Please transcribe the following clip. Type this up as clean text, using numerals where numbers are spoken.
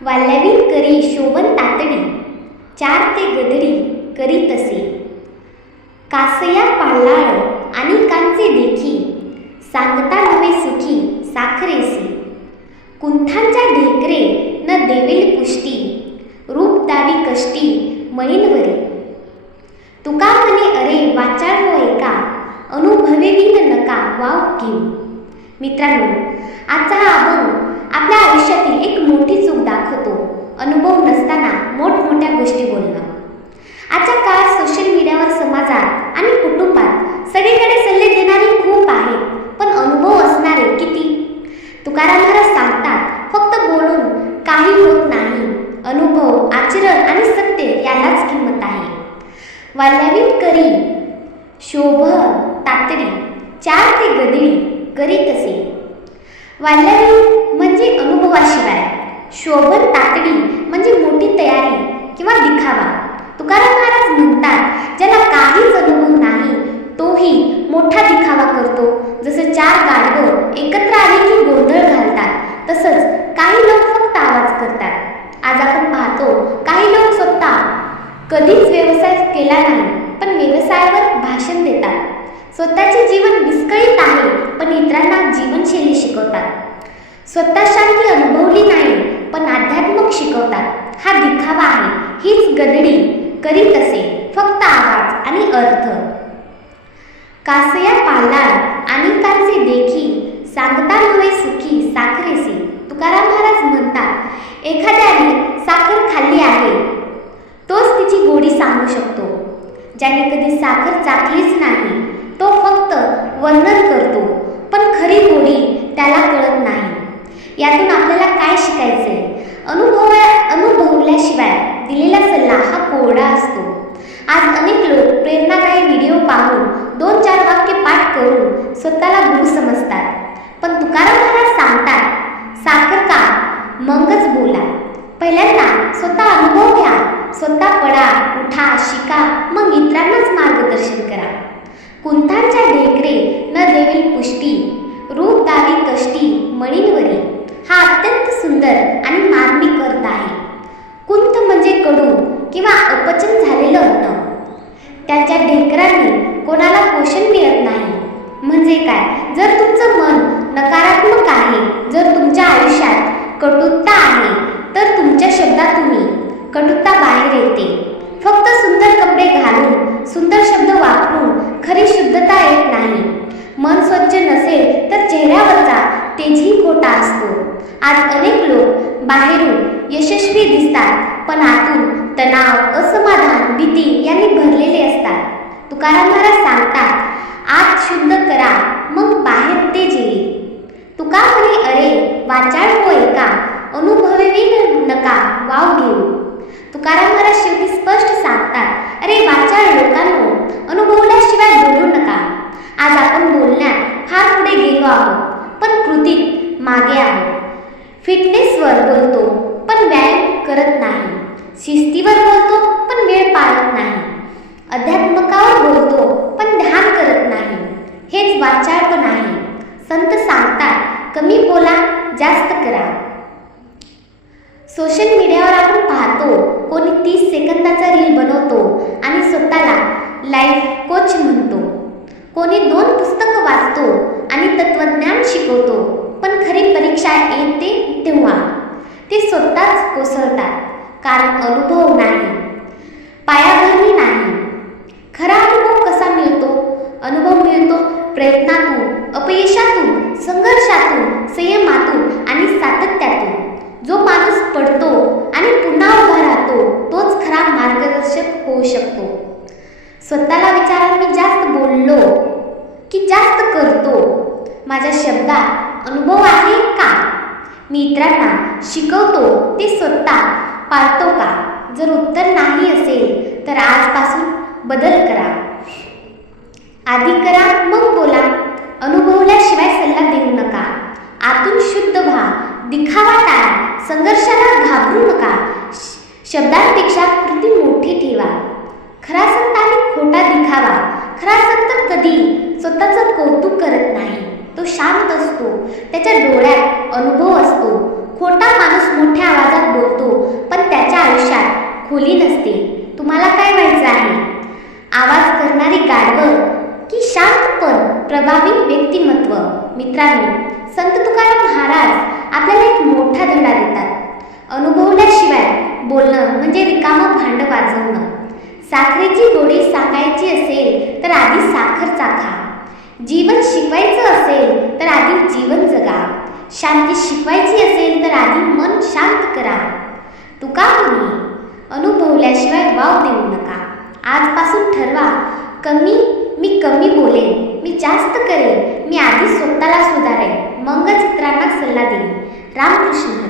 वाल्यावी करी शोभन तातडी, चार ते गदडी करी तसे. कासया पाळाळ आणि कांचे देखी, सांगता नवे सुखी साखरेसी. कुंथांच्या ढेकरे न देवेल पुष्टी, रूप दावी कष्टी मळींवरी. तुका म्हणे अरे वाचाळ हो ऐका, अनुभवेवीन नका वाव घेऊ. मित्रांनो, आजचा हा अभंग आपल्या आयुष्यातील एक मोठी चूक दाखवतो. अनुभव नसताना मोठमोठ्या गोष्टी बोलणं. आजच्या काळात सोशल मीडियावर, समाजात आणि कुटुंबात सगळीकडे सल्ले देणारे खूप आहेत, पण अनुभव असणारे किती? तुकाराम महाराज सांगतात, फक्त बोलून काही होत नाही. अनुभव, आचरण आणि सत्य यालाच किंमत आहे. वाल्यावी करी शोभन तातडी, चार ते गदडी करी तसे. वाल्यावी म्हणजे अनुभवाशिवाय, शोभन तातडी म्हणजे मोठी तयारी किंवा दिखावा. तुकाराम महाराज म्हणतात, ज्याला काहीच अनुभव नाही तोही मोठा दिखावा करतो. जसं चार गाढवं एकत्र आले की गोंधळ घालतात, तसंच काही लोक फक्त आवाज करतात. आज आपण पाहतो, काही लोक स्वतः कधीच व्यवसाय केला नाही, पण व्यवसायावर भाषण देतात. स्वतःचे जीवन विस्कळीत आहे, पण इतरांना जीवनशैली शिकवतात. स्वतः शांती अनुभवली नाही, पण अध्यात्मक शिकवतात. हा दिखावा आहे. हीच गदडी करीत असे, फक्त आवाज आणि अर्थ. कासया पाळाळ आणि कांचे देखी, सांगता नवे सुखी साखरेसी. तुकाराम महाराज म्हणतात, एखाद्याने साखर खाल्ली आहे तोच तिची गोडी सांगू शकतो. ज्याने कधी साखर चाखलीच नाही तो फक्त वर्णन करतो, पण खरी गोडी त्याला कळत नाही. यातून आपल्याला काय शिकायचे? अनुभवल्याशिवाय दिलेला सल्ला हा कोरडा असतो. आज अनेक लोक प्रेरणादायी व्हिडिओ पाहून 2-4 वाक्य पाठ करून स्वतःला गुरु समजतात. पण तुकाराम महाराज सांगतात, साखर का, मगच बोला. पहिल्यांदा स्वतः अनुभव घ्या, स्वतः पडा, उठा, शिका, मग इतरांनाच मार्गदर्शन करा. कुंथांच्या ढेकरे न देवेल पुष्टी, रूप दावी कष्टी मळींवरी. हा अत्यंत सुंदर आणि मार्मिक अर्थ आहे. कुंथ म्हणजे कडू किंवा अपचन झालेलं अन्न. त्यांच्या ढेकरांनी कोणाला पोषण मिळत नाही. म्हणजे काय? जर तुमचं मन नकारात्मक आहे, जर तुमच्या आयुष्यात कटुता आहे, तर तुमच्या शब्दातून कटुता बाहेर येते. फक्त सुंदर कपडे घालून, सुंदर शब्द वापरून खरी शुद्धता येत नाही. मन स्वच्छ नसेल तर चेहऱ्यावरचा तेजही खोटा असतो. आज अनेक लोक बाहेरून यशस्वी दिसतात, पण आतून तणाव, असमाधान, भीती यांनी भरलेले असतात. तुकाराम महाराज सांगतात, आत शुद्ध करा, मग बाहेर तेज येईल. तुका म्हणे अरे वाचाळ हो ऐका, अनुभवेवी नका वाव घेऊ. तुकाराम महाराज शेवटी स्पष्ट सांगतात, अरे वाचाळ लोकांनो, अनुभवल्याशिवाय बोलू नका. आज आपण बोलण्यात फार पुढे गेलो आहोत, पण कृतीत मागे आहोत. फिटनेसवर बोलतो, पण व्यायाम करत नाही. शिस्तीवर बोलतो, पण वेळ पाळत नाही. अध्यात्मकावर बोलतो, पण ध्यान करत नाही. हेच वाचाळपण आहे. संत सांगतात, कमी बोला, जास्त करा. सोशल मीडियावर आपण पाहतो, कोणी 30 सेकंदाचा रील बनवतो आणि स्वतःला लाईफ कोच म्हणतो. कोणी 2 पुस्तकं वाचतो आणि तत्वज्ञान शिकवतो, पण खरी परीक्षा येते तेव्हा ते स्वतःच कोसळतात. कारण अनुभव नाही, पायाभरणी नाही. खरा अनुभव कसा मिळतो? अनुभव मिळतो प्रयत्नातून, अपयशातून, संघर्षातून, संयमातून आणि सातत्यातून. जो माणूस पडतो आणि पुन्हा उभा राहतो तोच खरा मार्गदर्शक होऊ शकतो. स्वतःला विचारा, मी जास्त बोललो की जास्त करतो? माझ्या शब्दात अनुभव आहे का? मी इतरांना शिकवतो ते स्वतः पाळतो का? जर उत्तर नाही असेल तर आजपासून बदल करा. आधी करा, मग बोला. अनुभवल्याशिवाय सल्ला देऊ नका. आतून शुद्ध व्हा, दिखावा टाळा, संघर्षाला घाबरू नका. शब्दांपेक्षा कृती मोठी ठेवा. खरा संत आणि खोटा दिखावा. खरा संत कधी स्वतःचं कौतुक करत नाही, तो शांत असतो. त्याच्या डोळ्यात अनुभव असतो. खोटा माणूस मोठ्या आवाजात बोलतो. नसते. तुम्हाला काय व्हायचं आहे? आवाज करणारी गाढवं की शांतपण प्रभावी व्यक्तिमत्व? मित्रांनो, संत तुकाराम महाराज आपल्याला एक मोठा धडा देतात. अनुभवल्याशिवाय बोलणं म्हणजे रिकामं भांड वाजवणं. साखरेची गोडी सांगायची असेल तर आधी साखर चाखा. जीवन शिकवायचं असेल तर आधी जीवन जगा. शांती शिकवायची असेल तर आधी मन शांत करा. तुका म्हणे, अनुभवल्याशिवाय वाव देऊ नका. आजपासून ठरवा, मी कमी बोलेन, मी जास्त करेन, मी आधी स्वतःला सुधारेन, मगच इतरांना सल्ला देईन. रामकृष्ण.